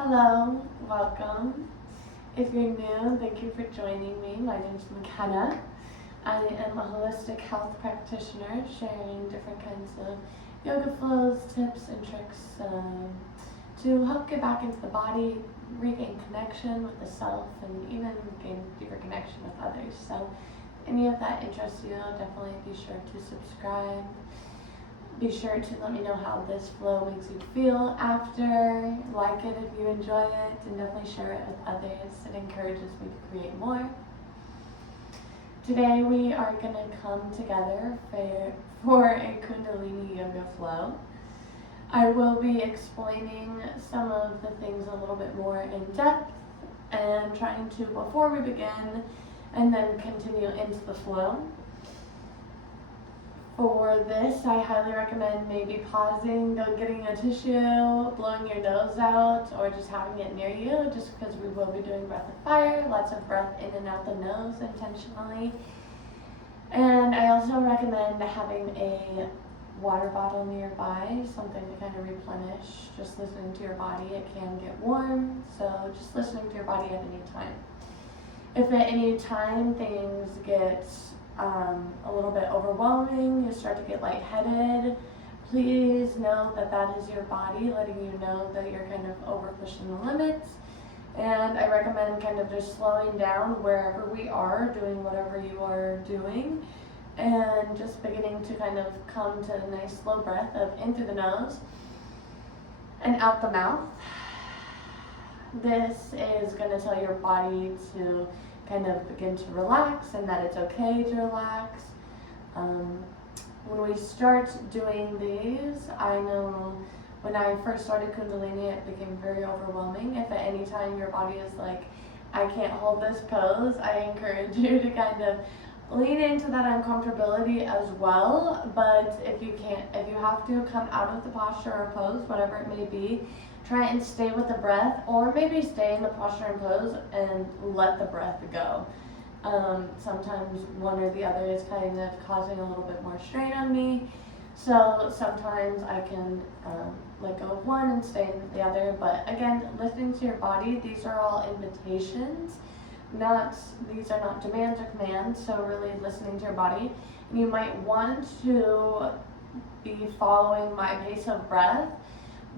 Hello, welcome. If you're new, thank you for joining me. My name is McKenna. I am a holistic health practitioner sharing different kinds of yoga flows, tips, and tricks to help get back into the body, regain connection with the self, and even gain deeper connection with others. So if any of that interests you, definitely be sure to subscribe. Be sure to let me know how this flow makes you feel after. Like it if you enjoy it, and definitely share it with others. It encourages me to create more. Today we are going to come together for a Kundalini Yoga flow. I will be explaining some of the things a little bit more in depth and trying to, before we begin, and then continue into the flow. For this, I highly recommend maybe pausing, getting a tissue, blowing your nose out, or just having it near you, just because we will be doing breath of fire, lots of breath in and out the nose intentionally. And I also recommend having a water bottle nearby, something to kind of replenish, just listening to your body. It can get warm, so just listening to your body at any time. If at any time things get a little bit overwhelming, you start to get lightheaded, please know that that is your body letting you know that you're kind of over pushing the limits. And I recommend kind of just slowing down wherever we are, doing whatever you are doing, and just beginning to kind of come to a nice slow breath of in through the nose and out the mouth. This is going to tell your body to kind of begin to relax and that it's okay to relax. When we start doing these, I know when I first started Kundalini, it became very overwhelming. If at any time your body is like, I can't hold this pose, I encourage you to kind of lean into that uncomfortability as well. But if you have to come out of the posture or pose, whatever it may be, try and stay with the breath, or maybe stay in the posture and pose and let the breath go. Sometimes one or the other is kind of causing a little bit more strain on me. So sometimes I can let go of one and stay in the other. But again, listening to your body, these are all invitations. These are not demands or commands, so really listening to your body. And you might want to be following my pace of breath,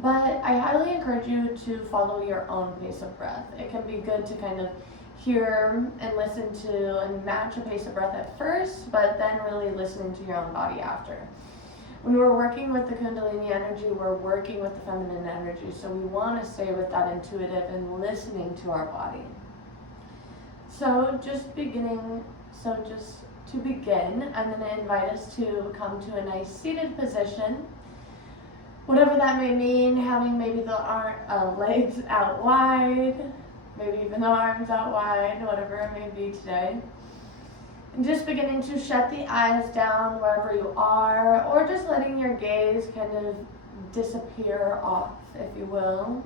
but I highly encourage you to follow your own pace of breath. It can be good to kind of hear and listen to and match a pace of breath at first, but then really listening to your own body after. When we're working with the Kundalini energy, we're working with the feminine energy, so we want to stay with that intuitive and listening to our body. So just to begin, I'm going to invite us to come to a nice seated position. Whatever that may mean, having maybe the legs out wide, maybe even the arms out wide, whatever it may be today. And just beginning to shut the eyes down wherever you are, or just letting your gaze kind of disappear off, if you will.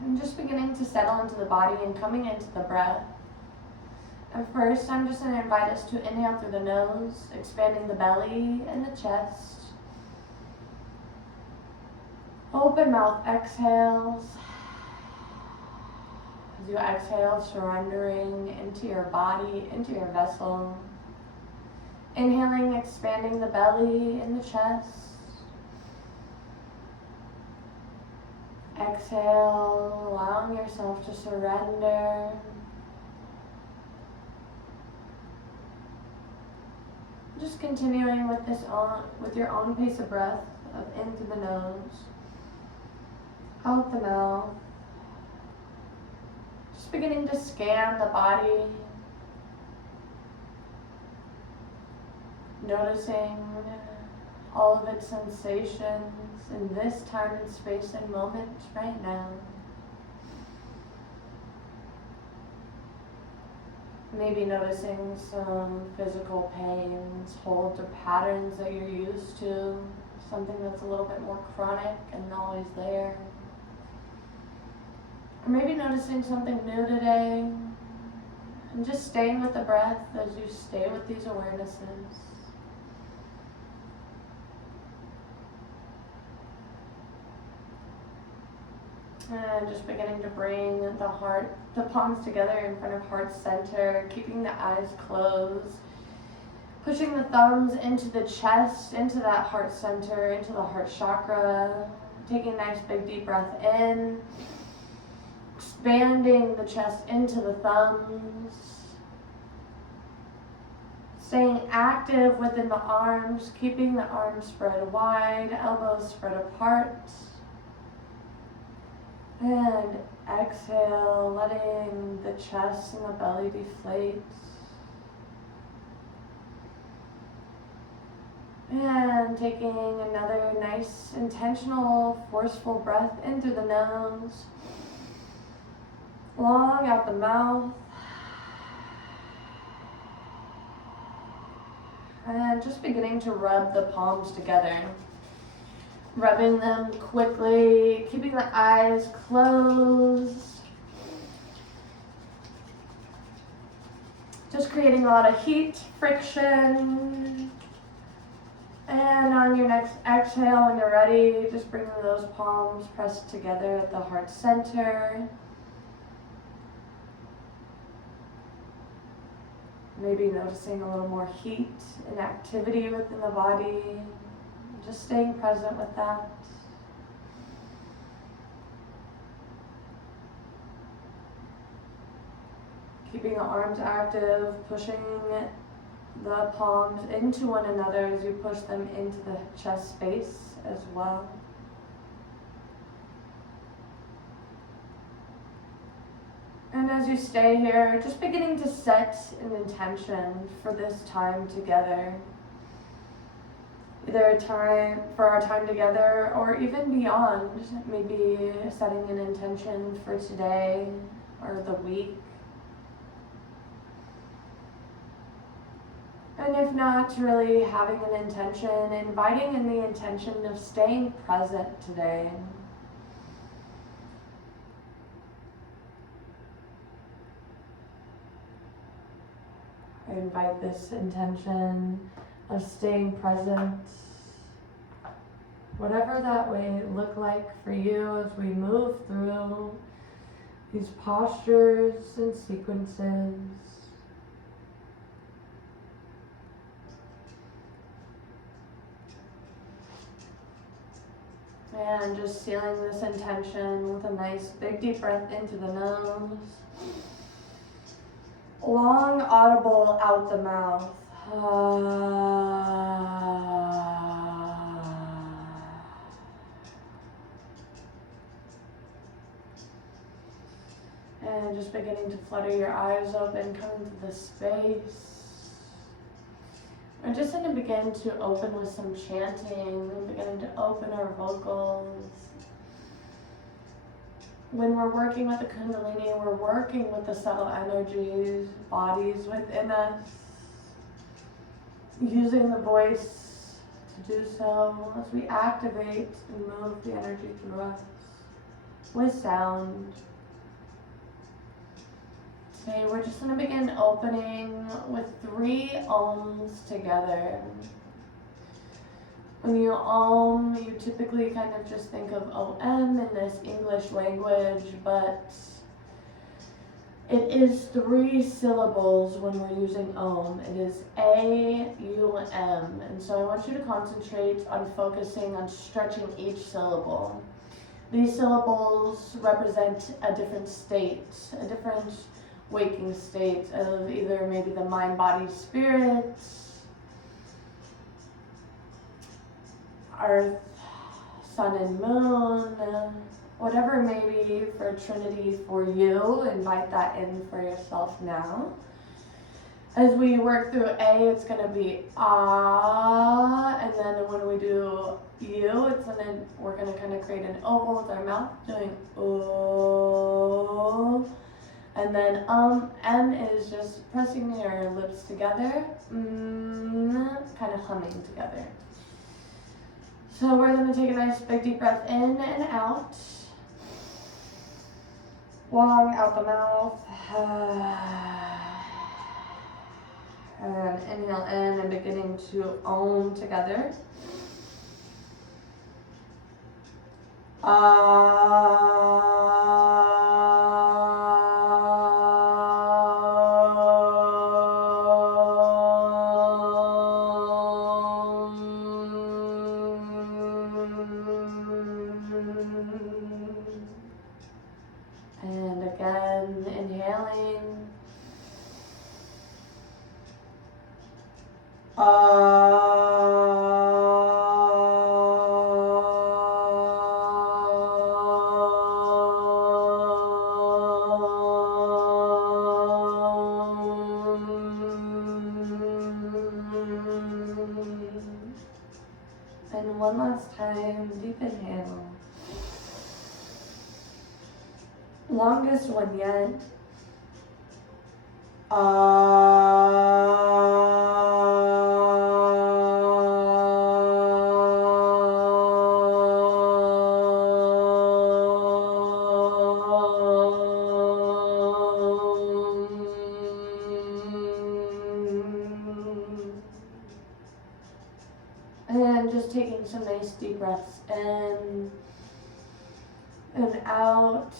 And just beginning to settle into the body and coming into the breath. At first, I'm just going to invite us to inhale through the nose, expanding the belly and the chest. Open mouth exhales. As you exhale, surrendering into your body, into your vessel. Inhaling, expanding the belly and the chest. Exhale, allowing yourself to surrender. Just continuing with your own pace of breath of in through the nose, out the mouth. Just beginning to scan the body, noticing all of its sensations in this time and space and moment right now. Maybe noticing some physical pains, holds, or patterns that you're used to, something that's a little bit more chronic and always there. Or maybe noticing something new today, and just staying with the breath as you stay with these awarenesses. And just beginning to bring the palms together in front of heart center, keeping the eyes closed. Pushing the thumbs into the chest, into that heart center, into the heart chakra. Taking a nice big deep breath in. Expanding the chest into the thumbs. Staying active within the arms, keeping the arms spread wide, elbows spread apart. And exhale, letting the chest and the belly deflate. And taking another nice, intentional, forceful breath in through the nose. Long out the mouth. And just beginning to rub the palms together. Rubbing them quickly, keeping the eyes closed. Just creating a lot of heat, friction. And on your next exhale, when you're ready, just bring those palms pressed together at the heart center. Maybe noticing a little more heat and activity within the body. Just staying present with that. Keeping the arms active, pushing the palms into one another as you push them into the chest space as well. And as you stay here, just beginning to set an intention for this time together. Either our time together or even beyond, maybe setting an intention for today or the week. And if not, really having an intention, inviting in the intention of staying present today. I invite this intention of staying present, whatever that may look like for you as we move through these postures and sequences. And just sealing this intention with a nice big deep breath into the nose. Long, audible out the mouth. And just beginning to flutter your eyes open, come into this space. We're just going to begin to open with some chanting. We're beginning to open our vocals. When we're working with the Kundalini, we're working with the subtle energies, bodies within us, using the voice to do so as we activate and move the energy through us with sound. Today we're just going to begin opening with 3 ohms together. When you om, you typically kind of just think of OM in this English language, but it is 3 syllables when we're using om. It is A-U-M, and so I want you to concentrate on focusing on stretching each syllable. These syllables represent a different state, a different waking state of either maybe the mind, body, spirit, earth, sun and moon, whatever it may be for Trinity for you. Invite that in for yourself now. As we work through A, it's going to be ah, and then when we do U, we're going to kind of create an oval with our mouth doing oh. And then M is just pressing your lips together, kind of humming together. So we're going to take a nice big deep breath in and out. Long out the mouth. And inhale in and beginning to om together. Ah. And one last time, deep inhale. Longest one yet. And just taking some nice deep breaths in and out.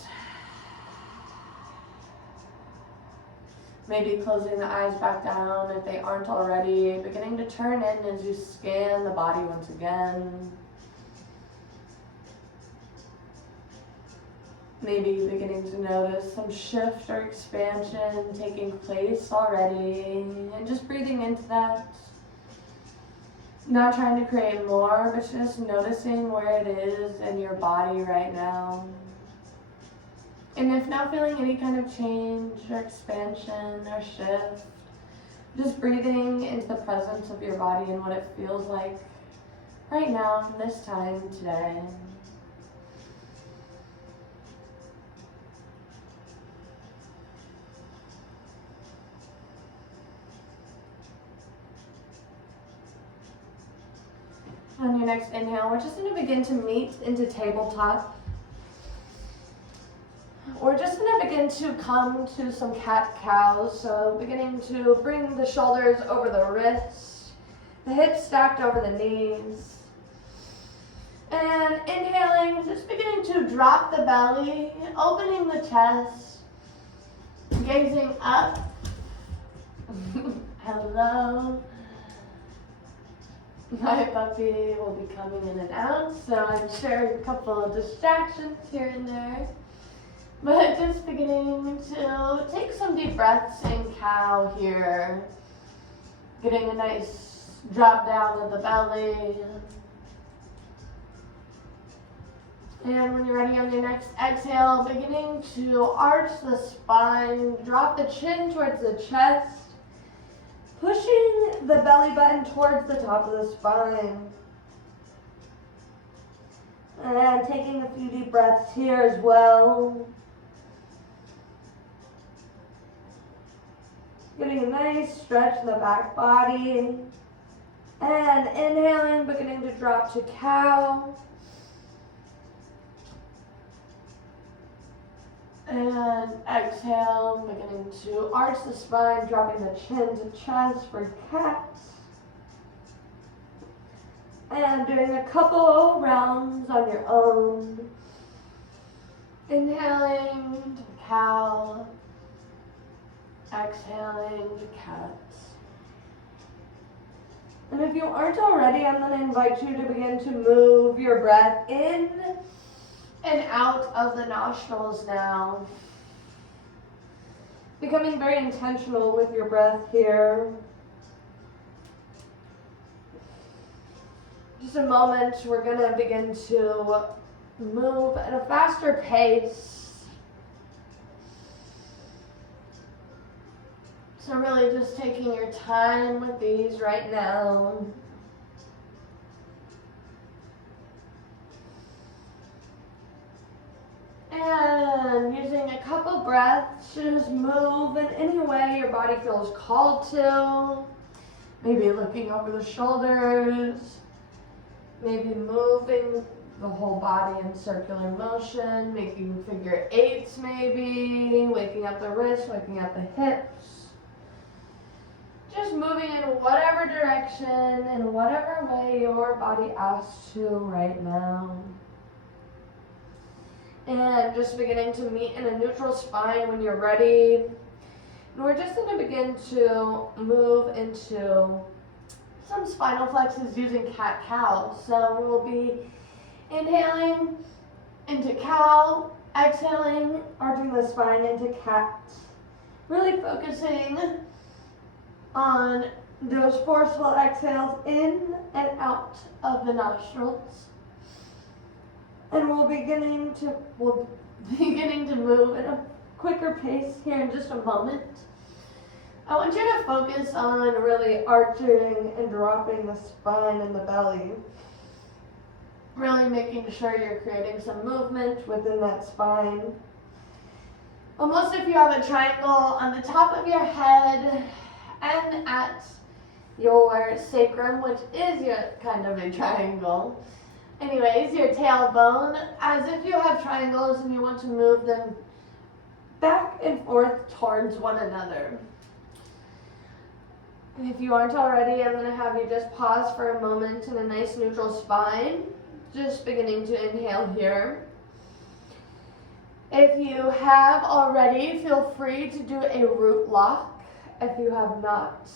Maybe closing the eyes back down if they aren't already. Beginning to turn in as you scan the body once again. Maybe beginning to notice some shift or expansion taking place already. And just breathing into that. Not trying to create more, but just noticing where it is in your body right now. And if not feeling any kind of change or expansion or shift, just breathing into the presence of your body and what it feels like right now, this time, today. On your next inhale, we're just going to begin to meet into tabletop. We're just going to begin to come to some cat-cows. So beginning to bring the shoulders over the wrists, the hips stacked over the knees. And inhaling, just beginning to drop the belly, opening the chest, gazing up. Hello. My puppy will be coming in and out, so I'm sure a couple of distractions here and there. But just beginning to take some deep breaths in cow here. Getting a nice drop down of the belly. And when you're ready on your next exhale, beginning to arch the spine, drop the chin towards the chest. Pushing the belly button towards the top of the spine. And taking a few deep breaths here as well. Getting a nice stretch in the back body. And inhaling, beginning to drop to cow. And exhale, beginning to arch the spine, dropping the chin to chest for cat. And doing a couple rounds on your own. Inhaling to cow. Exhaling to cat. And if you aren't already, I'm going to invite you to begin to move your breath in and out of the nostrils now. Becoming very intentional with your breath here. Just a moment, we're going to begin to move at a faster pace. So really just taking your time with these right now. And using a couple breaths to just move in any way your body feels called to. Maybe looking over the shoulders. Maybe moving the whole body in circular motion. Making figure eights maybe. Waking up the wrists, waking up the hips. Just moving in whatever direction and whatever way your body asks to right now. And just beginning to meet in a neutral spine when you're ready. And we're just going to begin to move into some spinal flexes using cat-cow. So we'll be inhaling into cow, exhaling, arching the spine into cat. Really focusing on those forceful exhales in and out of the nostrils. And we'll beginning to move at a quicker pace here in just a moment. I want you to focus on really arching and dropping the spine and the belly. Really making sure you're creating some movement within that spine. Almost if you have a triangle on the top of your head and at your sacrum, which is your kind of a triangle. Anyways, your tailbone, as if you have triangles and you want to move them back and forth towards one another. And if you aren't already, I'm going to have you just pause for a moment in a nice neutral spine. Just beginning to inhale here. If you have already, feel free to do a root lock. If you have not,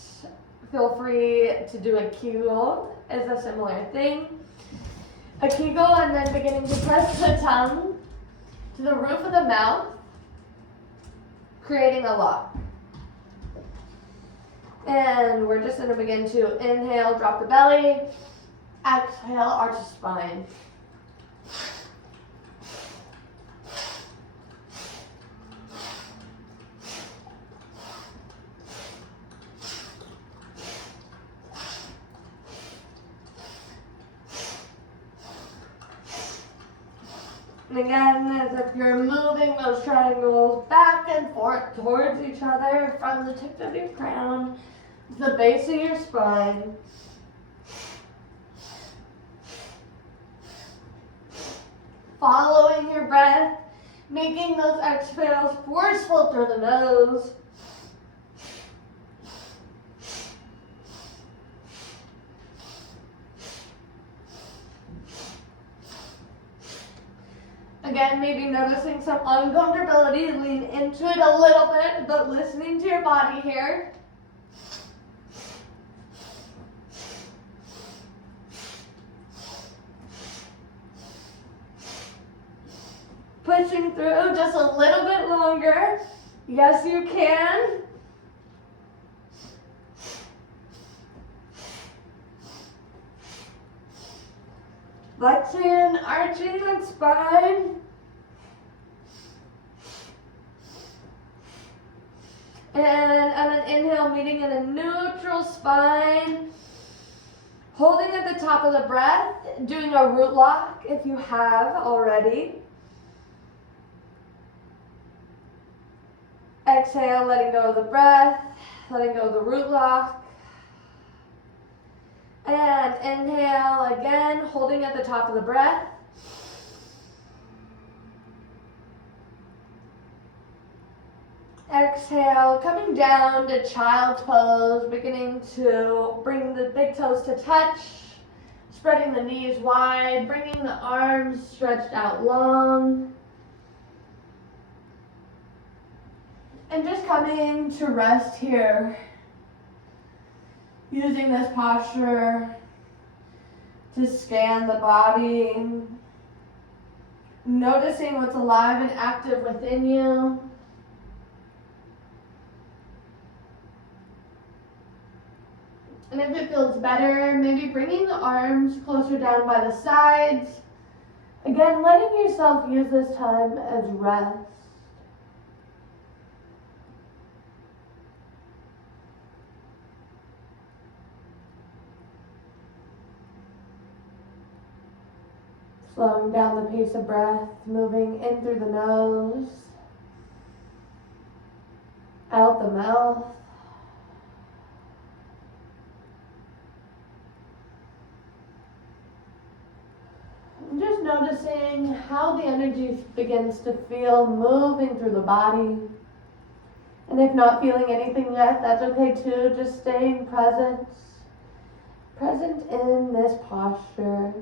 feel free to do a kegel. It's a similar thing. A kegel, and then beginning to press the tongue to the roof of the mouth, creating a lock. And we're just going to begin to inhale, drop the belly. Exhale, arch the spine. And again, as if you're moving those triangles back and forth towards each other from the tip of your crown to the base of your spine. Following your breath, making those exhales forceful through the nose. Again, maybe noticing some uncomfortability, lean into it a little bit, but listening to your body here. Pushing through just a little bit longer. Yes, you can. Flexing, arching that spine. And on an inhale, meeting in a neutral spine. Holding at the top of the breath, doing a root lock if you have already. Exhale, letting go of the breath, letting go of the root lock. And inhale again, holding at the top of the breath. Exhale, coming down to child's pose, beginning to bring the big toes to touch, spreading the knees wide, bringing the arms stretched out long. And just coming to rest here, using this posture to scan the body, noticing what's alive and active within you. And if it feels better, maybe bringing the arms closer down by the sides. Again, letting yourself use this time as rest. Slowing down the pace of breath, moving in through the nose, out the mouth. And just noticing how the energy begins to feel moving through the body. And if not feeling anything yet, that's okay too. Just staying present in this posture.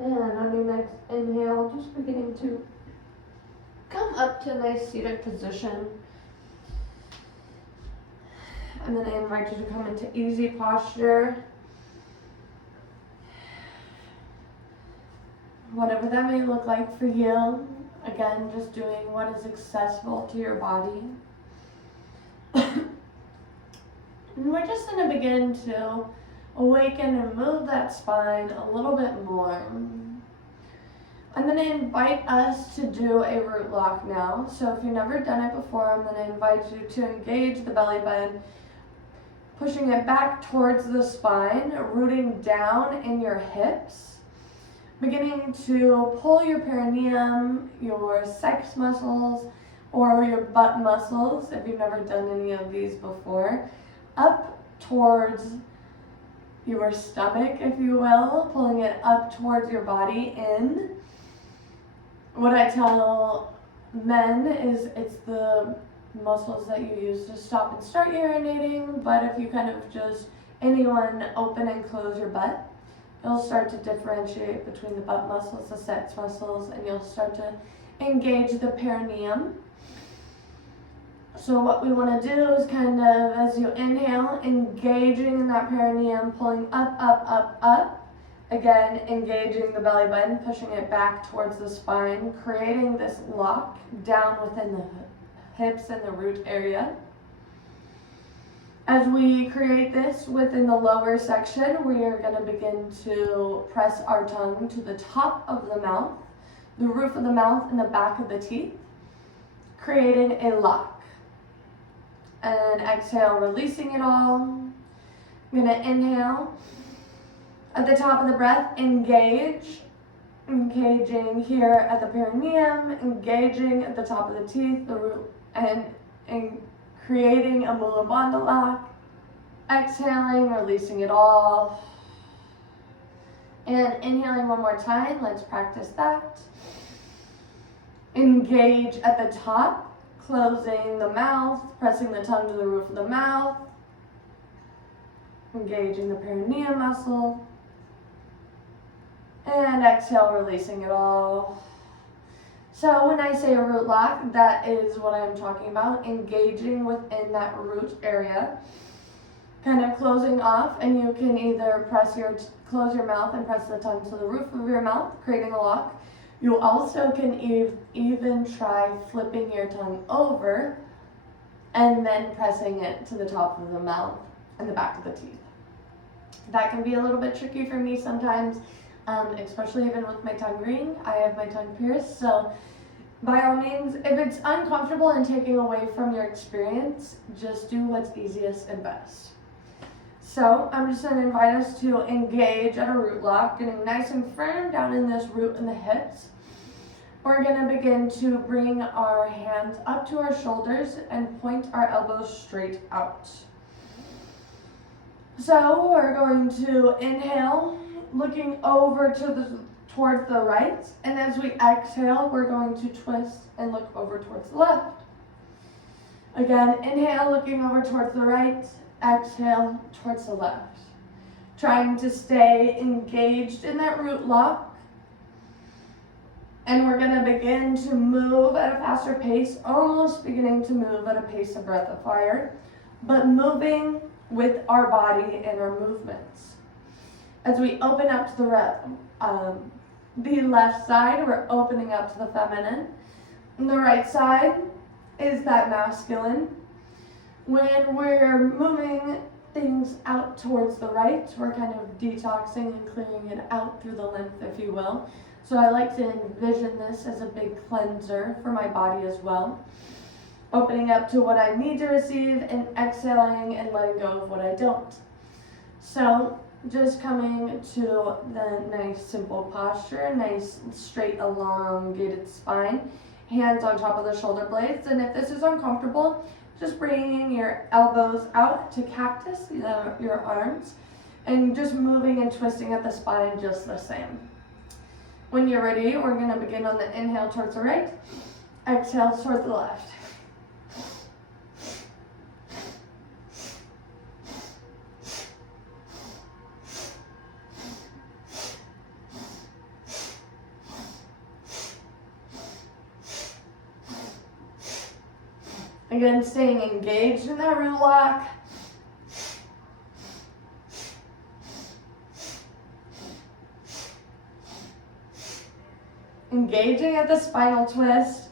And on your next inhale, just beginning to come up to a nice seated position. And then I invite you to come into easy posture. Whatever that may look like for you. Again, just doing what is accessible to your body. And we're just going to begin to awaken and move that spine a little bit more. I'm going to invite us to do a root lock now. So if you've never done it before, I'm going to invite you to engage the belly button, pushing it back towards the spine, rooting down in your hips, beginning to pull your perineum, your sex muscles, or your butt muscles, if you've never done any of these before, up towards your stomach, if you will, pulling it up towards your body in. What I tell men is it's the muscles that you use to stop and start urinating, but if you kind of just anyone open and close your butt, you'll start to differentiate between the butt muscles, the sex muscles, and you'll start to engage the perineum. So what we want to do is kind of, as you inhale, engaging in that perineum, pulling up, up, up, up. Again, engaging the belly button, pushing it back towards the spine, creating this lock down within the hips and the root area. As we create this within the lower section, we are going to begin to press our tongue to the top of the mouth, the roof of the mouth, and the back of the teeth, creating a lock. And exhale, releasing it all. I'm going to inhale. At the top of the breath, engaging here at the perineum, engaging at the top of the teeth, the root, and creating a Mulabandha lock. Exhaling, releasing it all. And inhaling one more time, let's practice that. Engage at the top, closing the mouth, pressing the tongue to the roof of the mouth, engaging the perineum muscle. And exhale, releasing it all. So when I say a root lock, that is what I'm talking about, engaging within that root area, kind of closing off, and you can either close your mouth and press the tongue to the roof of your mouth, creating a lock. You also can even try flipping your tongue over and then pressing it to the top of the mouth and the back of the teeth. That can be a little bit tricky for me sometimes. Especially even with my tongue ring. I have my tongue pierced, so by all means, if it's uncomfortable and taking away from your experience, just do what's easiest and best. So I'm just going to invite us to engage at a root lock, getting nice and firm down in this root in the hips. We're going to begin to bring our hands up to our shoulders and point our elbows straight out. So we're going to inhale, looking over towards the right, and as we exhale, we're going to twist and look over towards the left. Again, inhale, looking over towards the right, exhale towards the left. Trying to stay engaged in that root lock. And we're going to begin to move at a faster pace, almost beginning to move at a pace of breath of fire, but moving with our body and our movements. As we open up to the left side, we're opening up to the feminine. And the right side is that masculine. When we're moving things out towards the right, we're kind of detoxing and clearing it out through the lymph, if you will. So I like to envision this as a big cleanser for my body as well. Opening up to what I need to receive and exhaling and letting go of what I don't. So just coming to the nice simple posture, nice straight elongated spine, hands on top of the shoulder blades. And if this is uncomfortable, just bringing your elbows out to cactus, your arms, and just moving and twisting at the spine just the same. When you're ready, we're going to begin on the inhale towards the right, exhale towards the left. Again, staying engaged in that root lock. Engaging at the spinal twist.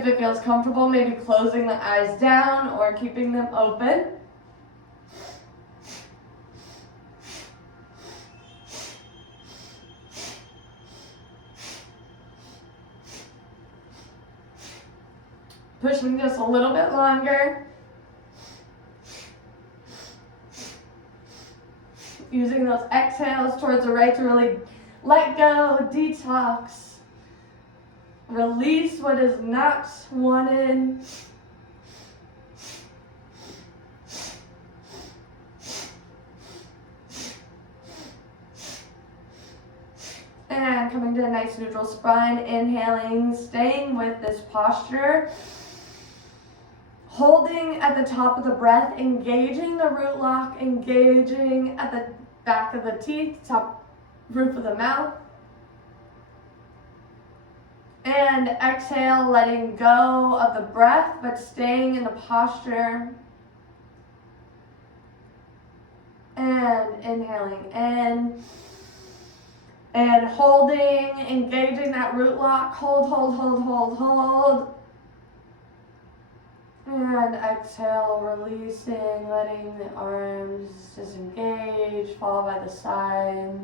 If it feels comfortable, maybe closing the eyes down or keeping them open. Pushing just a little bit longer. Using those exhales towards the right to really let go, detox, release what is not wanted. And coming to a nice neutral spine, inhaling, staying with this posture. Holding at the top of the breath, engaging the root lock, engaging at the back of the teeth, top roof of the mouth. And exhale, letting go of the breath, but staying in the posture. And inhaling in. And holding, engaging that root lock. Hold, hold, hold, hold, hold. And exhale, releasing, letting the arms disengage, fall by the side.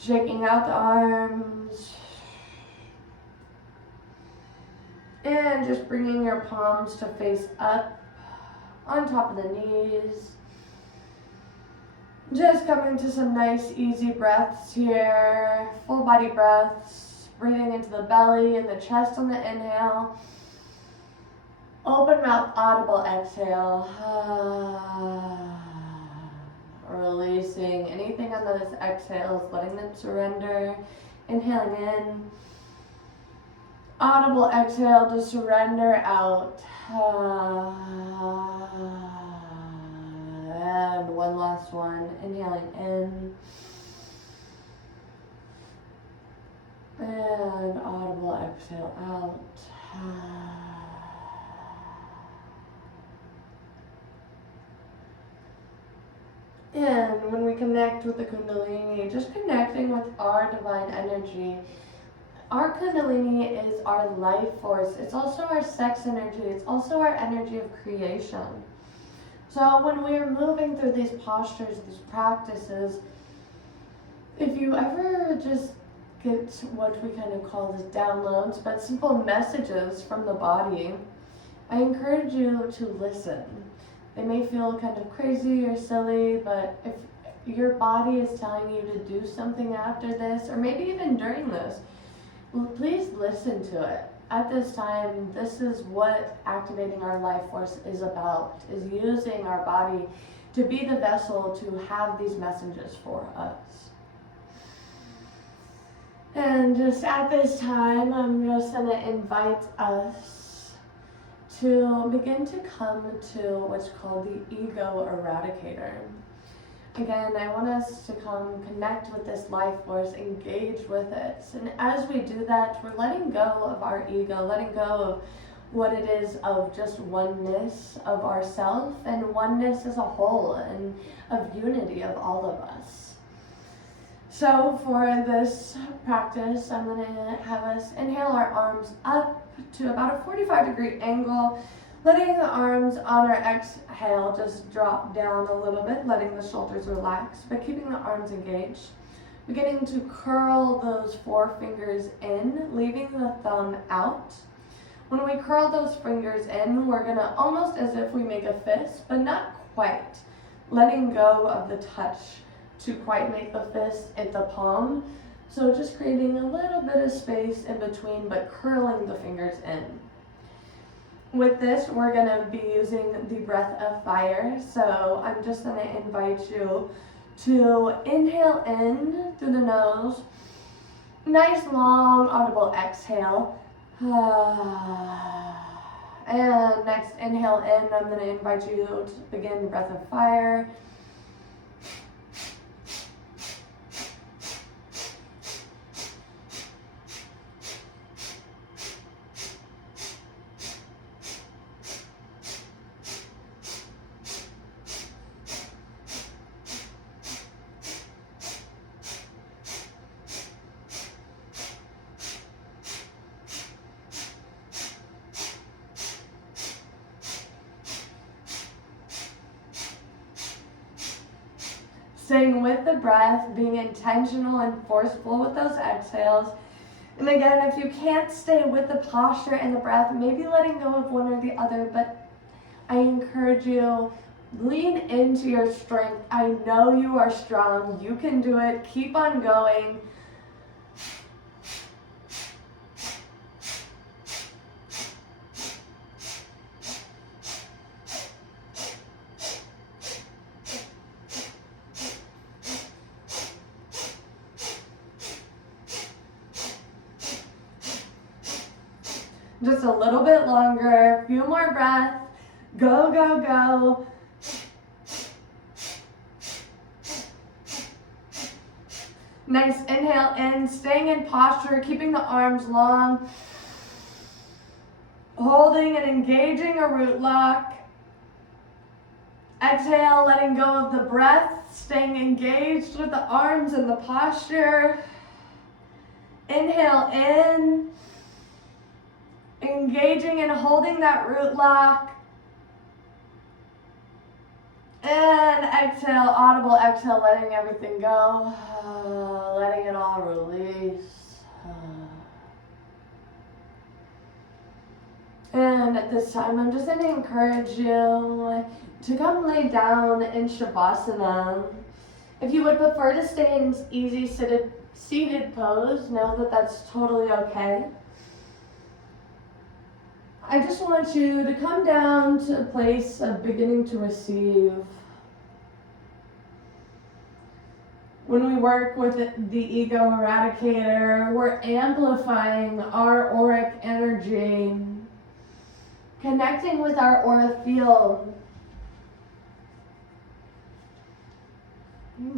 Shaking out the arms. And just bringing your palms to face up on top of the knees. Just coming to some nice easy breaths here. Full body breaths. Breathing into the belly and the chest on the inhale. Open mouth, audible exhale. Releasing anything on those exhales, letting them surrender. Inhaling in. Audible exhale to surrender out. And one last one. Inhaling in. And audible exhale out. And when we connect with the Kundalini, just connecting with our divine energy. Our Kundalini is our life force. It's also our sex energy. It's also our energy of creation. So when we're moving through these postures, these practices, if you ever just get what we kind of call as downloads, but simple messages from the body, I encourage you to listen. They may feel kind of crazy or silly, but if your body is telling you to do something after this, or maybe even during this, please listen to it. At this time, this is what activating our life force is about, is using our body to be the vessel to have these messages for us. And just at this time, I'm just going to invite us to begin to come to what's called the ego eradicator. Again, I want us to come connect with this life force, engage with it. And as we do that, we're letting go of our ego, letting go of what it is of just oneness of ourself and oneness as a whole and of unity of all of us. So for this practice, I'm going to have us inhale our arms up to about a 45-degree angle, letting the arms on our exhale just drop down a little bit, letting the shoulders relax, but keeping the arms engaged. Beginning to curl those forefingers in, leaving the thumb out. When we curl those fingers in, we're going to almost as if we make a fist, but not quite, letting go of the touch to quite make the fist at the palm. So just creating a little bit of space in between, but curling the fingers in. With this, we're going to be using the breath of fire. So I'm just going to invite you to inhale in through the nose. Nice, long, audible exhale. And next, inhale in. I'm going to invite you to begin breath of fire. staying with the breath, being intentional and forceful with those exhales. And again, if you can't stay with the posture and the breath, maybe letting go of one or the other, but I encourage you, lean into your strength. I know you are strong. You can do it. Keep on going. Just a little bit longer, a few more breaths. Go, go, go. Nice inhale in, staying in posture, keeping the arms long. Holding and engaging a root lock. Exhale, letting go of the breath, staying engaged with the arms and the posture. Inhale in. Engaging and holding that root lock. And exhale, audible exhale, letting everything go. Letting it all release. And at this time, I'm just going to encourage you to come lay down in Shavasana. If you would prefer to stay in easy seated pose, know that that's totally okay. I just want you to come down to a place of beginning to receive. When we work with the ego eradicator, we're amplifying our auric energy, connecting with our aura field.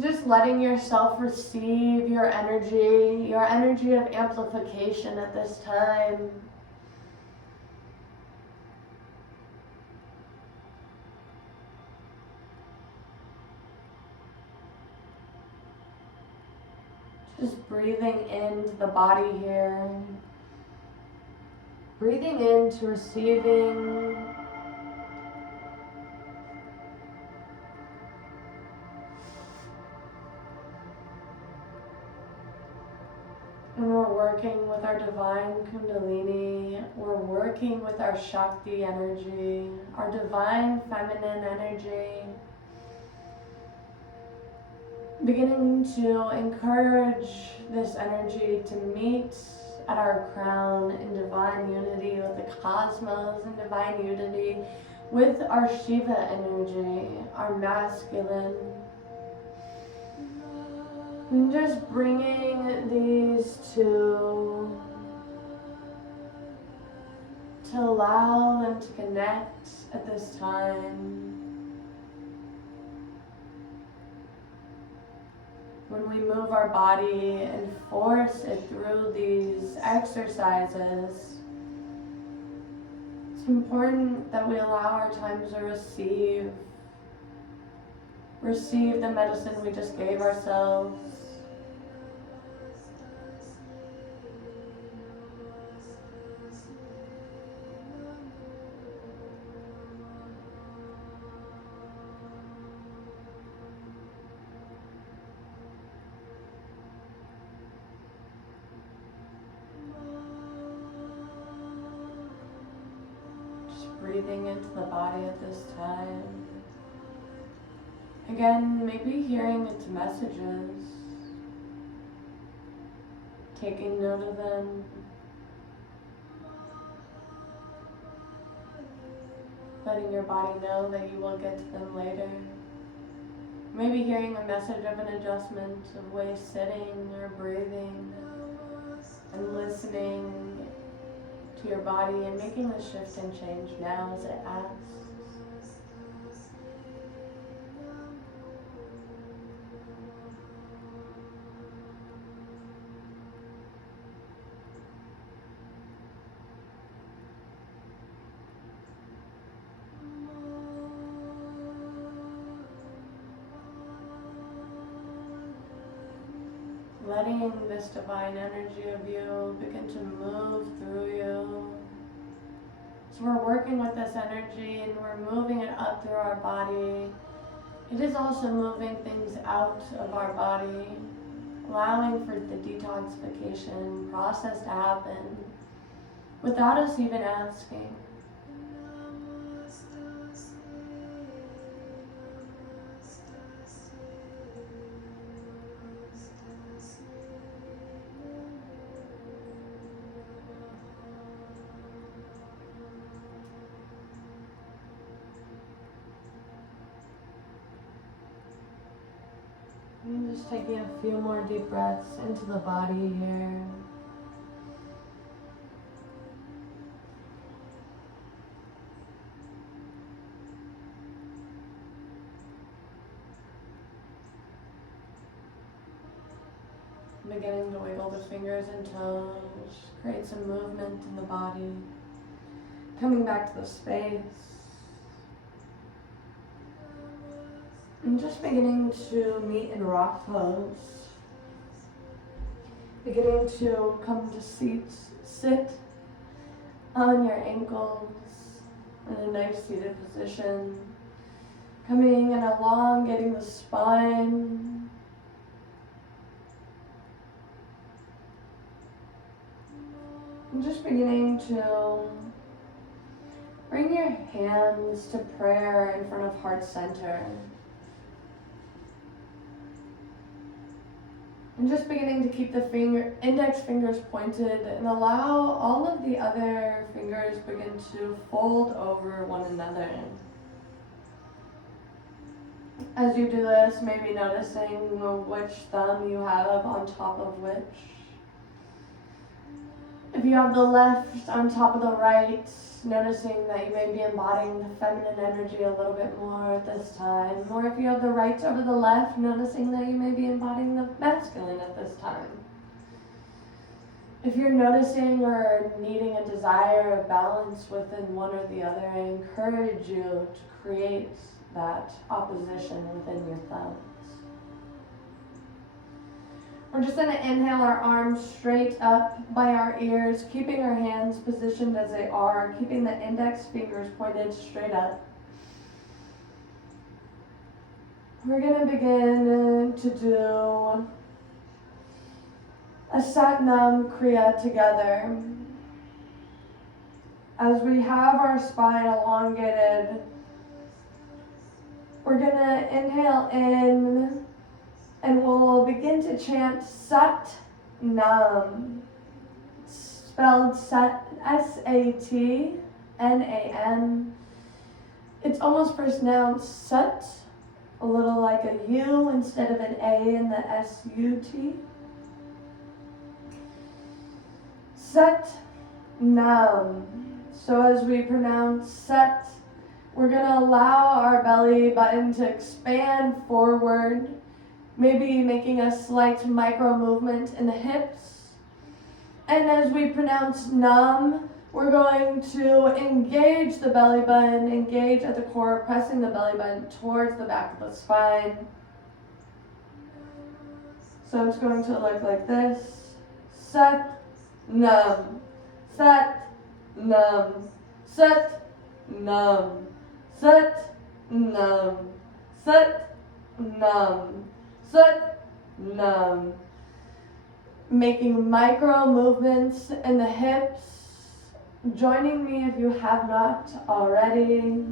Just letting yourself receive your energy of amplification at this time. Just breathing into the body here. Breathing into receiving. And we're working with our divine Kundalini. We're working with our Shakti energy, our divine feminine energy. Beginning to encourage this energy to meet at our crown in divine unity with the cosmos, in divine unity with our Shiva energy, our masculine. And just bringing these two to allow them to connect at this time. When we move our body and force it through these exercises, it's important that we allow our time to receive the medicine we just gave ourselves. Breathing into the body at this time. Again, maybe hearing its messages, taking note of them, letting your body know that you will get to them later. Maybe hearing a message of an adjustment of way sitting or breathing and listening to your body and making the shift and change now as it asks. Letting this divine energy of you begin to move through you. So we're working with this energy and we're moving it up through our body It is also moving things out of our body, allowing for the detoxification process to happen without us even asking. And just taking a few more deep breaths into the body here. Beginning to wiggle the fingers and toes, create some movement in the body. Coming back to the space. And just beginning to meet in rock pose. Beginning to come to sit on your ankles in a nice seated position. Coming and elongating the spine. And just beginning to bring your hands to prayer in front of heart center. And just beginning to keep the index fingers pointed and allow all of the other fingers begin to fold over one another. As you do this, maybe noticing which thumb you have on top of which. If you have the left on top of the right, noticing that you may be embodying the feminine energy a little bit more at this time. Or if you have the right over the left, noticing that you may be embodying the masculine at this time. If you're noticing or needing a desire of balance within one or the other, I encourage you to create that opposition within your thumbs. We're just going to inhale our arms straight up by our ears, keeping our hands positioned as they are, keeping the index fingers pointed straight up. We're going to begin to do a Sat Nam Kriya together. As we have our spine elongated, we're going to inhale in. And we'll begin to chant Sat Nam, spelled Sat, S-A-T-N-A-M. It's almost pronounced Sat, a little like a U instead of an A in the S-U-T. Sat Nam. So as we pronounce Sat, we're going to allow our belly button to expand forward. Maybe making a slight micro movement in the hips. And as we pronounce Nam, we're going to engage the belly button, engage at the core, pressing the belly button towards the back of the spine. So it's going to look like this. Sat Nam, Sat Nam, Sat Nam, Sat Nam, Sat Nam. Sat Nam. Making micro movements in the hips. Joining me if you have not already.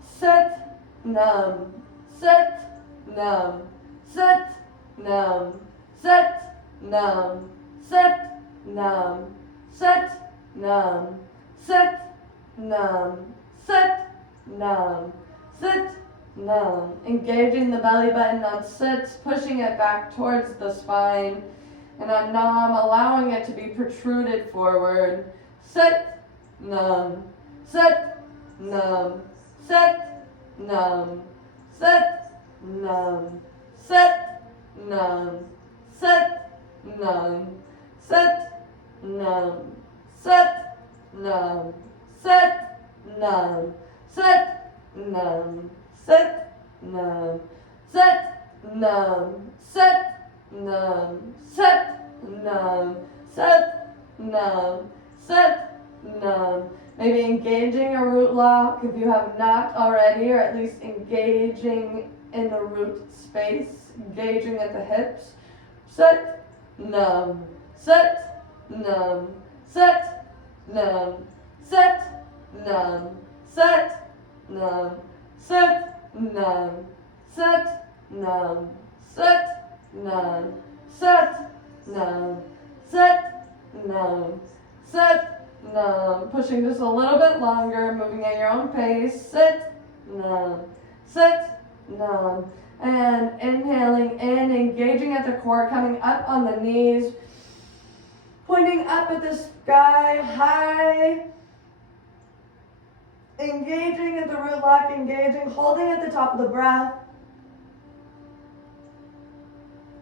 Sat Nam. Sat Nam. Sat Nam. Sat Nam. Sat Nam. Sat Nam. Sat Nam. Sat Nam. Sit Nam. Engaging the belly button on sits, pushing it back towards the spine. And on Nam, allowing it to be protruded forward. Sit Nam. Sit Nam. Sit Nam. Sit Nam. Sit Nam. Sit Nam. Sit Nam. Sit Nam. Sit Nam. Sit Nam. Sat Nam, Sat Nam, Sat Nam, Sat Nam, Sat Nam, Sat numb. Maybe engaging a root lock if you have not already, or at least engaging in the root space, engaging at the hips. Sit, numb, sit, numb, sit, numb, sit, numb, sit, numb, sit, numb, sit, numb, sit, numb, sit, numb, sit, numb, sit, numb. Pushing just a little bit longer, moving at your own pace. Sit, numb, sit, numb. And inhaling in, engaging at the core, coming up on the knees, pointing up at the sky, high. Engaging at the root lock, engaging, holding at the top of the breath.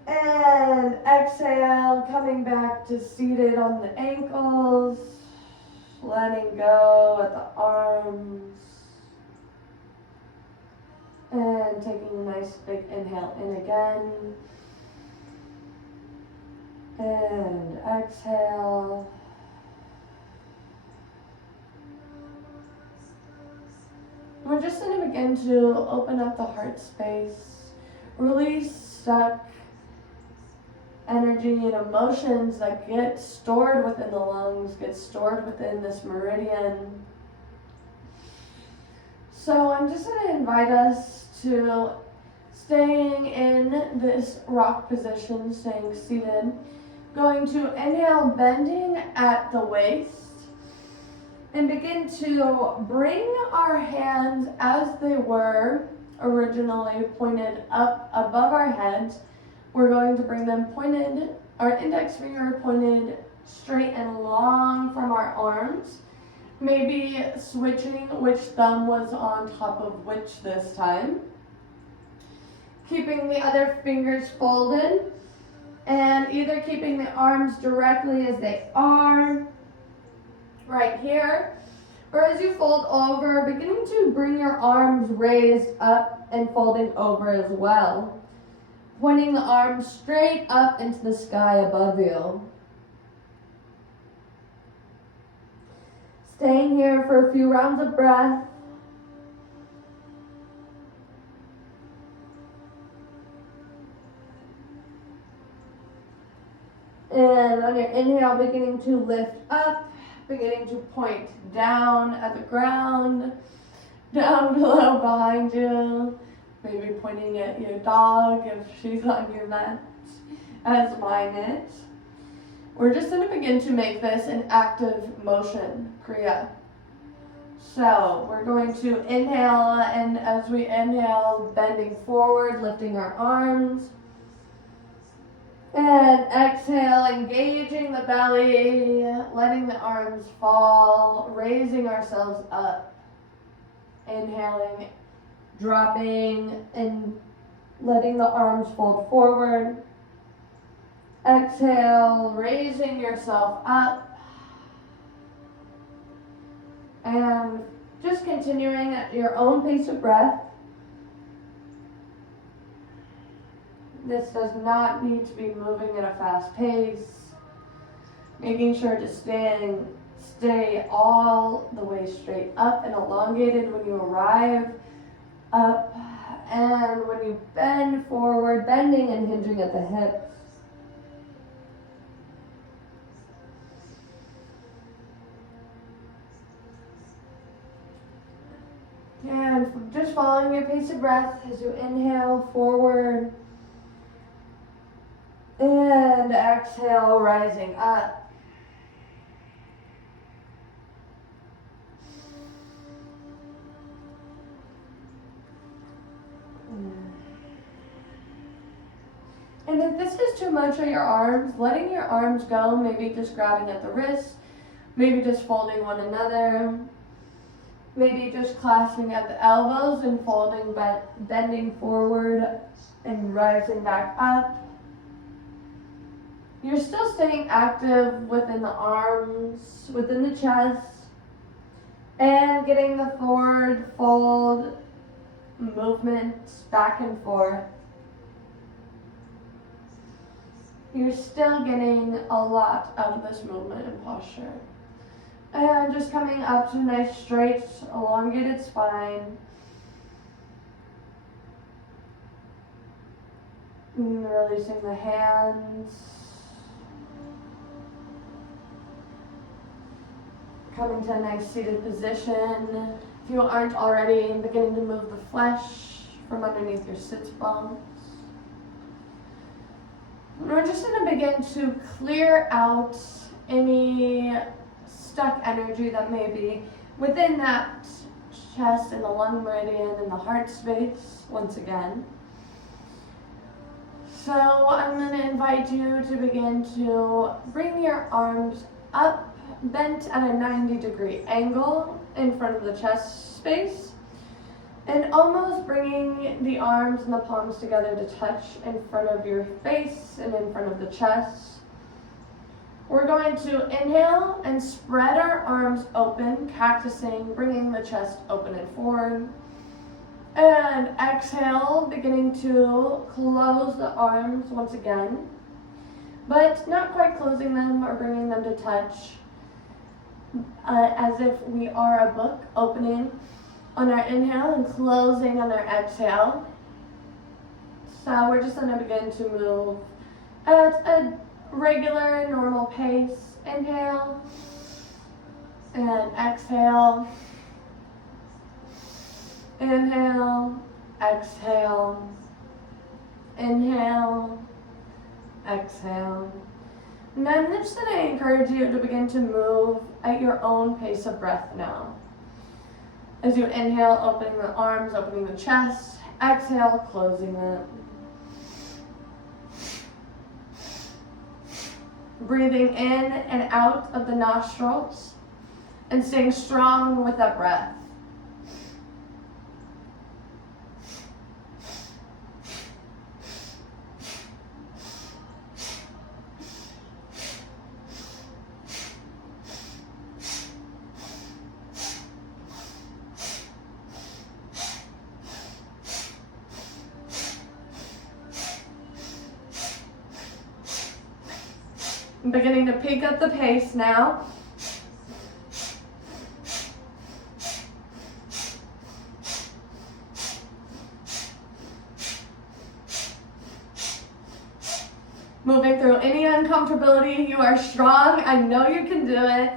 And exhale, coming back to seated on the ankles, letting go at the arms. And taking a nice big inhale in again. And exhale. We're just going to begin to open up the heart space, release stuck energy and emotions that get stored within the lungs, get stored within this meridian. So I'm just going to invite us to staying in this rock position, staying seated. Going to inhale, bending at the waist. And begin to bring our hands as they were originally pointed up above our heads. We're going to bring them pointed, our index finger pointed straight and long from our arms. Maybe switching which thumb was on top of which this time. Keeping the other fingers folded and either keeping the arms directly as they are, right here, or as you fold over, beginning to bring your arms raised up and folding over as well. Pointing the arms straight up into the sky above you. Staying here for a few rounds of breath. And on your inhale, beginning to lift up, beginning to point down at the ground, down below behind you. Maybe pointing at your dog if she's on your mat, as mine is. We're just going to begin to make this an active motion, Kriya. So we're going to inhale, and as we inhale, bending forward, lifting our arms. And exhale, engaging the belly, letting the arms fall, raising ourselves up. Inhaling, dropping, and letting the arms fold forward. Exhale, raising yourself up. And just continuing at your own pace of breath. This does not need to be moving at a fast pace. Making sure to stay all the way straight up and elongated when you arrive up. And when you bend forward, bending and hinging at the hips. And just following your pace of breath as you inhale forward. And exhale, rising up. And if this is too much on your arms, letting your arms go, maybe just grabbing at the wrists, maybe just folding one another, maybe just clasping at the elbows and folding, but bending forward and rising back up. You're still staying active within the arms, within the chest, and getting the forward fold movements back and forth. You're still getting a lot out of this movement and posture. And just coming up to a nice straight, elongated spine. And releasing the hands. Coming to a nice seated position. If you aren't already, beginning to move the flesh from underneath your sits bones. And we're just going to begin to clear out any stuck energy that may be within that chest and the lung meridian and the heart space once again. So I'm going to invite you to begin to bring your arms up, bent at a 90-degree angle in front of the chest space, and almost bringing the arms and the palms together to touch in front of your face and in front of the chest. We're going to inhale and spread our arms open, cactusing, bringing the chest open and forward. And exhale, beginning to close the arms once again, but not quite closing them or bringing them to touch, as if we are a book, opening on our inhale and closing on our exhale. So we're just going to begin to move at a regular, normal pace. Inhale and exhale. Inhale, exhale. Inhale, exhale. And I'm just going to encourage you to begin to move at your own pace of breath now. As you inhale, opening the arms, opening the chest. Exhale, closing it. Breathing in and out of the nostrils and staying strong with that breath. I'm beginning to pick up the pace now. Moving through any uncomfortability, you are strong. I know you can do it.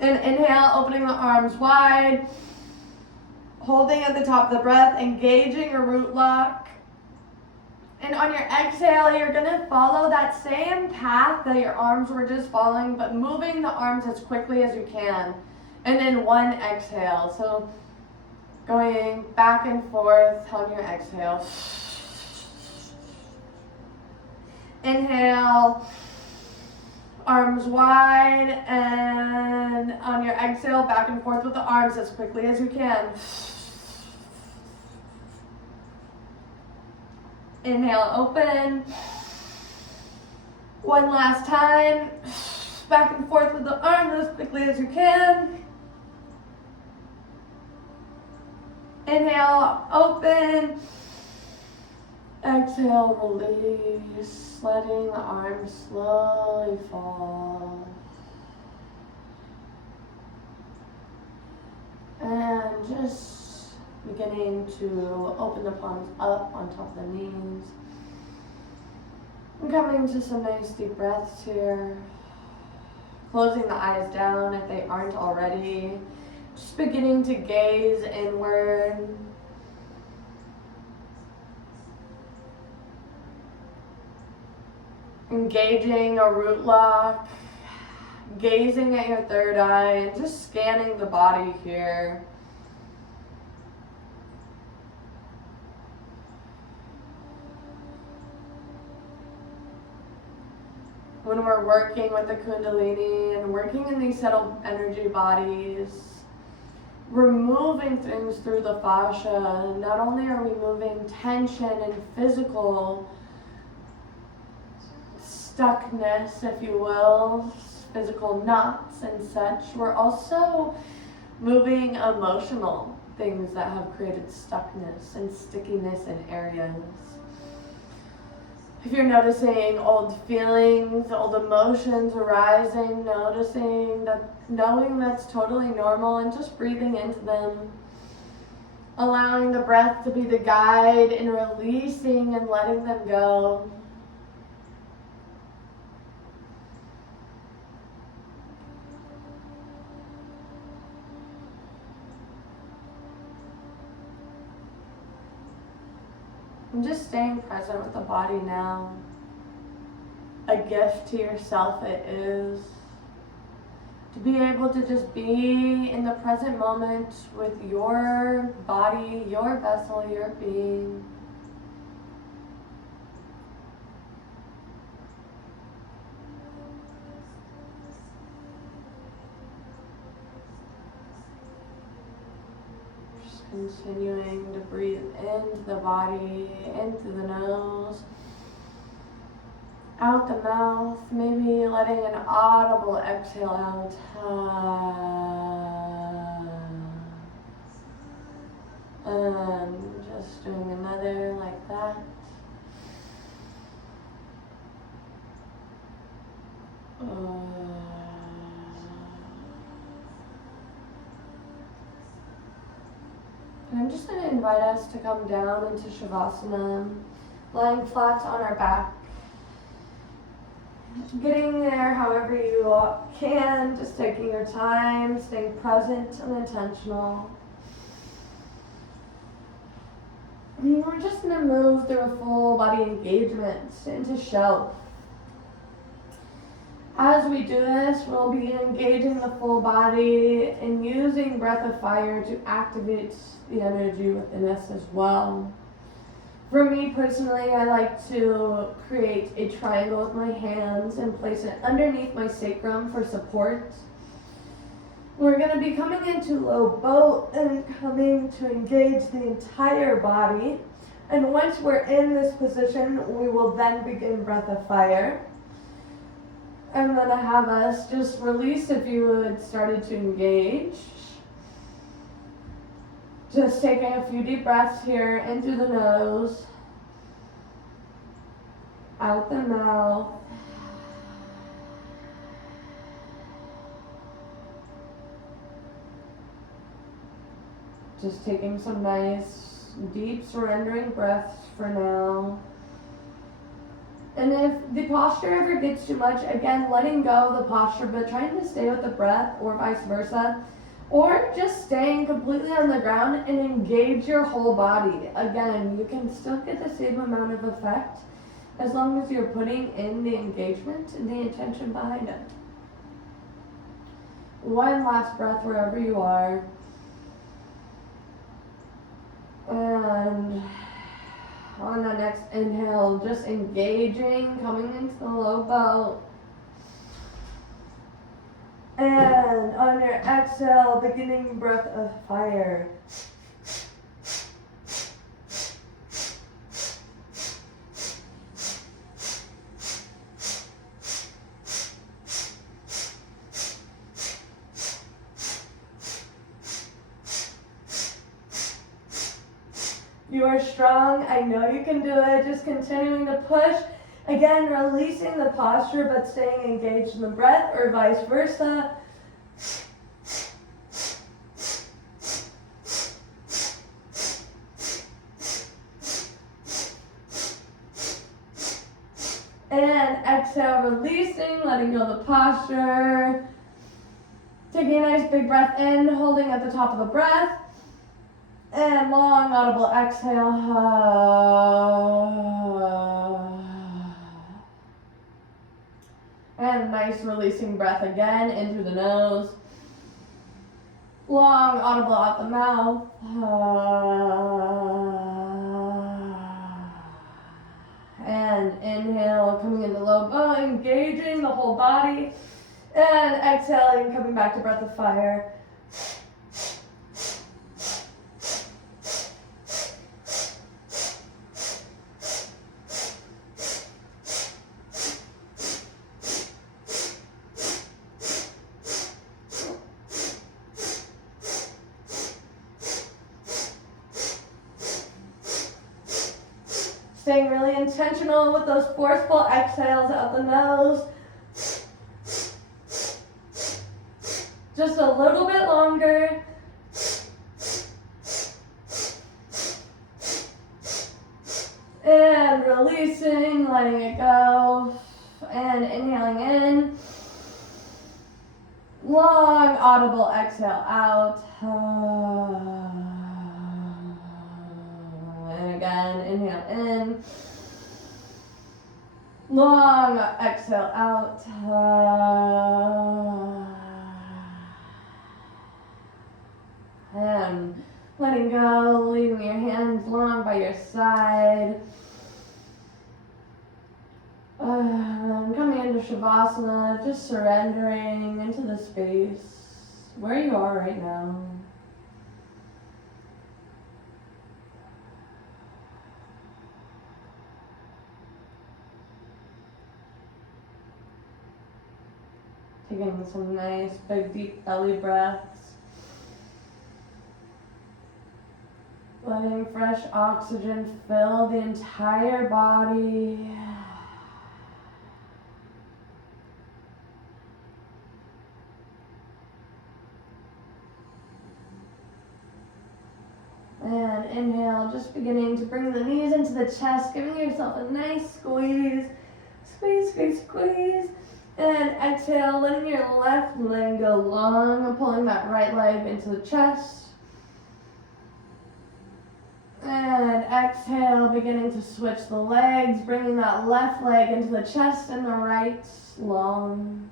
And inhale, opening the arms wide, holding at the top of the breath, engaging a root lock. And on your exhale, you're going to follow that same path that your arms were just following, but moving the arms as quickly as you can. And then one exhale. So going back and forth on your exhale. Inhale, arms wide, and on your exhale, back and forth with the arms as quickly as you can. Inhale, open. One last time. Back and forth with the arms as quickly as you can. Inhale, open. Exhale, release, letting the arms slowly fall. And just beginning to open the palms up on top of the knees. And coming to some nice deep breaths here. Closing the eyes down if they aren't already. Just beginning to gaze inward. Engaging a root lock, gazing at your third eye, and just scanning the body here. When we're working with the Kundalini and working in these settled energy bodies, removing things through the fascia, not only are we moving tension and physical stuckness, if you will, physical knots and such, we're also moving emotional things that have created stuckness and stickiness in areas. If you're noticing old feelings, old emotions arising, knowing that's totally normal and just breathing into them. Allowing the breath to be the guide in releasing and letting them go. And just staying present with the body now. A gift to yourself it is. To be able to just be in the present moment with your body, your vessel, your being. Just continuing to breathe into the body, into the nose. Out the mouth, maybe letting an audible exhale out. And just doing another like that. And I'm just going to invite us to come down into Shavasana, lying flat on our back. Getting there however you can, just taking your time, staying present and intentional. And we're just going to move through a full body engagement into shelf. As we do this, we'll be engaging the full body and using breath of fire to activate the energy within us as well. For me personally, I like to create a triangle with my hands and place it underneath my sacrum for support. We're going to be coming into low boat and coming to engage the entire body. And once we're in this position, we will then begin breath of fire. I'm going to have us just release if you had started to engage. Just taking a few deep breaths here in through the nose, out the mouth. Just taking some nice, deep, surrendering breaths for now. And if the posture ever gets too much, again, letting go of the posture, but trying to stay with the breath or vice versa. Or just staying completely on the ground and engage your whole body. Again, you can still get the same amount of effect as long as you're putting in the engagement and the intention behind it. One last breath wherever you are. And on the next inhale, just engaging, coming into the low boat. And on your exhale, beginning breath of fire. You are strong. I know you can do it. Just continuing to push. Again, releasing the posture but staying engaged in the breath or vice versa. And exhale, releasing, letting go of the posture. Taking a nice big breath in, holding at the top of the breath. And long, audible exhale. And nice releasing breath again in through the nose. Long, audible out the mouth. And inhale, coming into low boat, engaging the whole body. And exhaling, coming back to breath of fire. intentional with those forceful exhales out the nose. Just a little bit longer. And releasing, letting it go. And inhaling in. Long, audible exhale out. And again, inhale in. Long exhale out. And letting go, leaving your hands long by your side. Coming into Shavasana, just surrendering into the space where you are right now. Taking some nice, big, deep belly breaths. Letting fresh oxygen fill the entire body. And inhale, just beginning to bring the knees into the chest, giving yourself a nice squeeze. Squeeze, squeeze, squeeze. And exhale, letting your left leg go long and pulling that right leg into the chest. And exhale, beginning to switch the legs, bringing that left leg into the chest and the right long.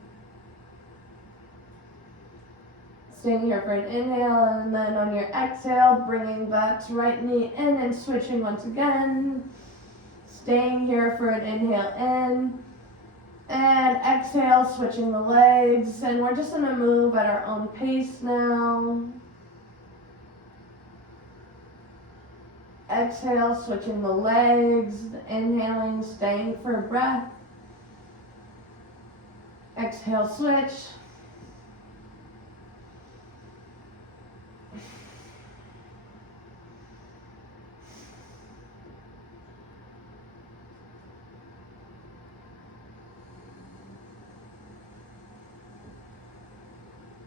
Staying here for an inhale, and then on your exhale, bringing that right knee in and switching once again. Staying here for an inhale in, and exhale, switching the legs. And we're just going to move at our own pace now. Exhale, switching the legs, inhaling, staying for a breath. Exhale, switch.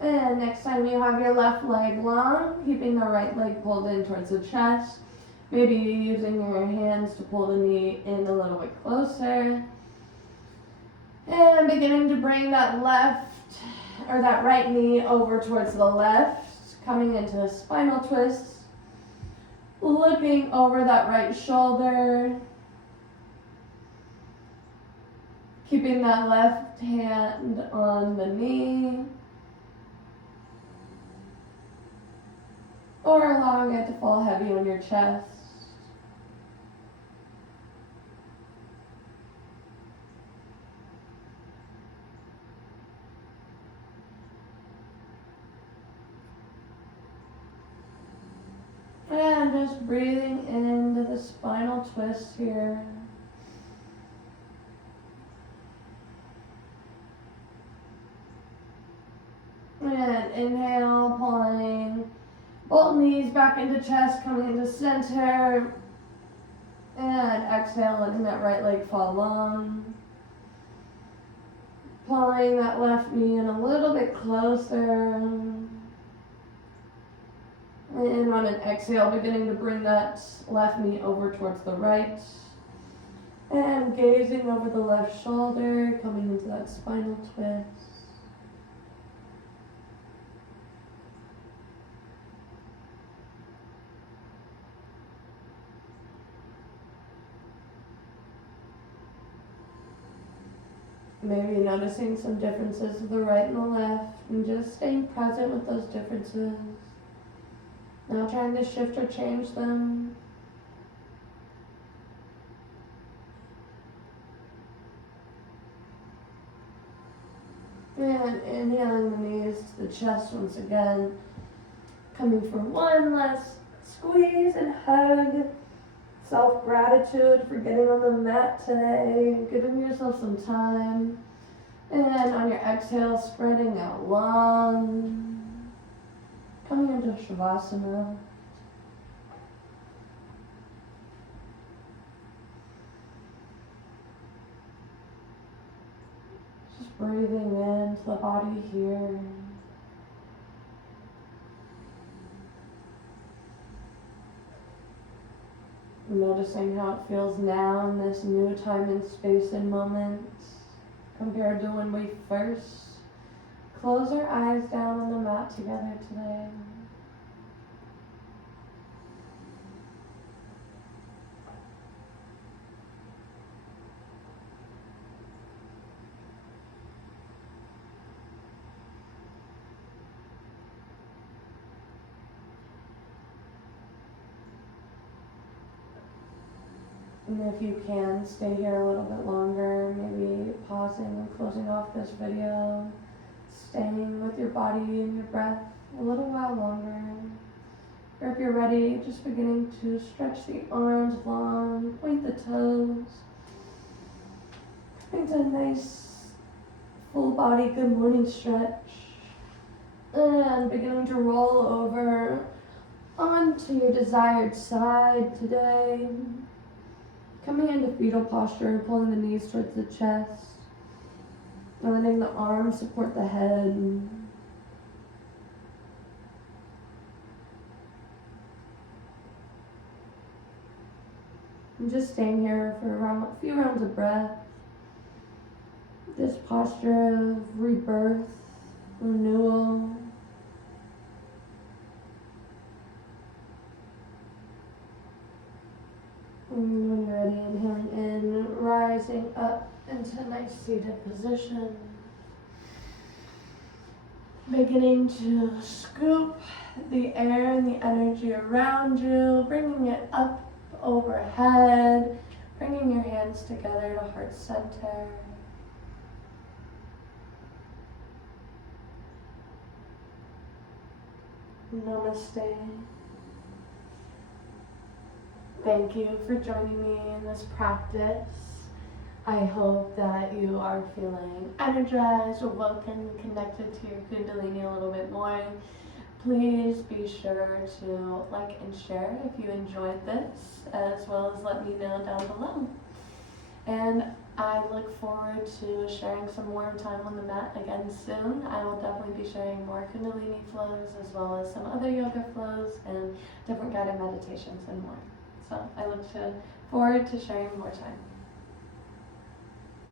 And next time you have your left leg long, keeping the right leg pulled in towards the chest. Maybe using your hands to pull the knee in a little bit closer. And beginning to bring that that right knee over towards the left, coming into a spinal twist. Looking over that right shoulder. Keeping that left hand on the knee. Or allowing it to fall heavy on your chest. And just breathing into the spinal twist here. And inhale, pulling both knees back into chest, coming into center. And exhale, letting that right leg fall long. Pulling that left knee in a little bit closer. And on an exhale, beginning to bring that left knee over towards the right. And gazing over the left shoulder, coming into that spinal twist. Maybe noticing some differences of the right and the left, and just staying present with those differences. Not trying to shift or change them. And inhaling the knees to the chest once again. Coming for one last squeeze and hug. Self-gratitude for getting on the mat today. Giving yourself some time. And on your exhale, spreading out long. Coming into Breathing into the body here. Noticing how it feels now in this new time and space and moment compared to when we first closed our eyes down on the mat together today. And if you can, stay here a little bit longer, maybe pausing and closing off this video, staying with your body and your breath a little while longer. Or if you're ready, just beginning to stretch the arms long, point the toes. Into a nice full body good morning stretch. And beginning to roll over onto your desired side today. Coming into fetal posture, pulling the knees towards the chest. And letting the arms support the head. And just staying here for a few rounds of breath. This posture of rebirth, renewal. And when you're ready, inhaling in, rising up into a nice seated position. Beginning to scoop the air and the energy around you, bringing it up overhead, bringing your hands together to heart center. Namaste. Thank you for joining me in this practice. I hope that you are feeling energized, awoken, connected to your Kundalini a little bit more. Please be sure to like and share if you enjoyed this, as well as let me know down below. And I look forward to sharing some more time on the mat again soon. I will definitely be sharing more Kundalini flows, as well as some other yoga flows and different guided meditations and more. So I look forward to sharing more time.